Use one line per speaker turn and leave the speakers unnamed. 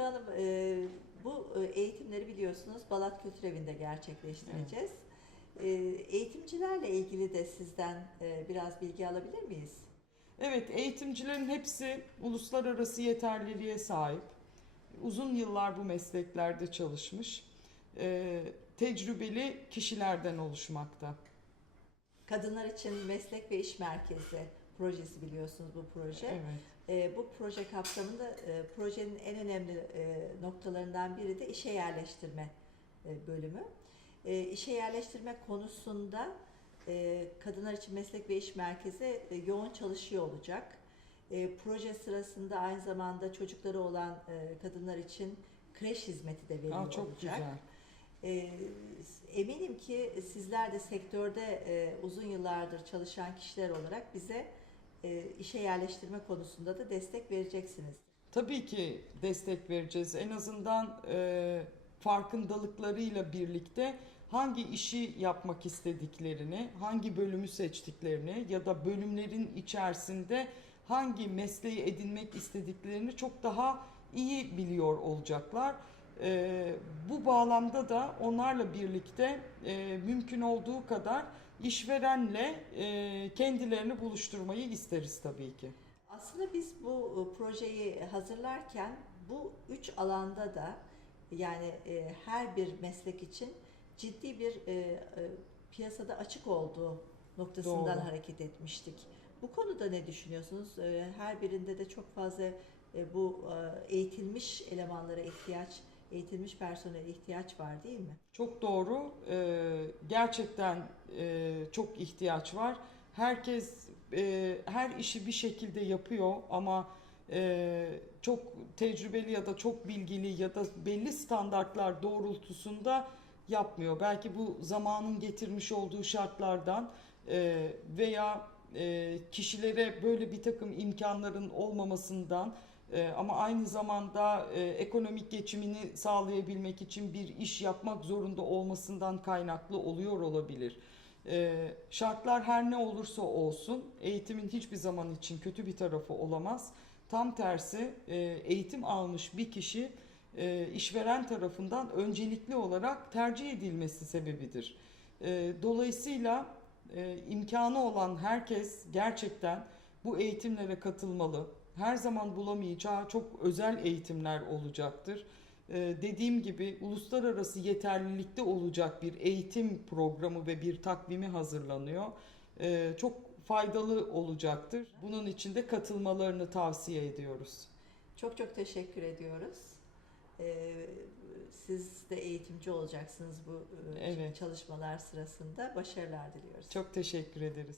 Şükrü Hanım, e, bu e, eğitimleri biliyorsunuz Balat Kültür Evi'nde gerçekleştireceğiz. E, eğitimcilerle ilgili de sizden e, biraz bilgi alabilir miyiz?
Evet, eğitimcilerin hepsi uluslararası yeterliliğe sahip. Uzun yıllar bu mesleklerde çalışmış. e, tecrübeli kişilerden oluşmakta.
Kadınlar için Meslek ve İş Merkezi projesi biliyorsunuz bu proje.
Evet.
E, bu proje kapsamında e, projenin en önemli e, noktalarından biri de işe yerleştirme e, bölümü. E, işe yerleştirme konusunda e, Kadınlar için Meslek ve İş Merkezi e, yoğun çalışıyor olacak. E, proje sırasında aynı zamanda çocukları olan e, kadınlar için kreş hizmeti de veriliyor
Aa, çok
olacak.
güzel.
E, eminim ki sizler de sektörde e, uzun yıllardır çalışan kişiler olarak bize e, işe yerleştirme konusunda da destek vereceksiniz.
Tabii ki destek vereceğiz. En azından e, farkındalıklarıyla birlikte hangi işi yapmak istediklerini, hangi bölümü seçtiklerini ya da bölümlerin içerisinde hangi mesleği edinmek istediklerini çok daha iyi biliyor olacaklar. E, bu bağlamda da onlarla birlikte e, mümkün olduğu kadar işverenle e, kendilerini buluşturmayı isteriz tabii ki.
Aslında biz bu e, projeyi hazırlarken bu üç alanda da yani e, her bir meslek için ciddi bir e, e, piyasada açık olduğu noktasından
Doğru.
hareket etmiştik. Bu konuda ne düşünüyorsunuz? E, her birinde de çok fazla e, bu e, eğitilmiş elemanlara ihtiyaç, eğitilmiş personele ihtiyaç var değil mi?
Çok doğru. Ee, gerçekten e, çok ihtiyaç var. Herkes e, her işi bir şekilde yapıyor ama e, çok tecrübeli ya da çok bilgili ya da belli standartlar doğrultusunda yapmıyor. Belki bu zamanın getirmiş olduğu şartlardan e, veya e, kişilere böyle bir takım imkanların olmamasından e, ama aynı zamanda e, ekonomik geçimini sağlayabilmek için bir iş yapmak zorunda olmasından kaynaklı oluyor olabilir. E, şartlar her ne olursa olsun eğitimin hiçbir zaman için kötü bir tarafı olamaz. Tam tersi e, eğitim almış bir kişi e, işveren tarafından öncelikli olarak tercih edilmesi sebebidir. Dolayısıyla e, imkanı olan herkes gerçekten bu eğitimlere katılmalı. Her zaman bulamayacağı çok özel eğitimler olacaktır. Ee, dediğim gibi uluslararası yeterlilikte olacak bir eğitim programı ve bir takvimi hazırlanıyor. Ee, çok faydalı olacaktır. Bunun için de katılmalarını tavsiye ediyoruz.
Çok çok teşekkür ediyoruz. E, siz de eğitimci olacaksınız bu e,
Evet.
çalışmalar sırasında. Başarılar diliyoruz.
Çok teşekkür ederiz.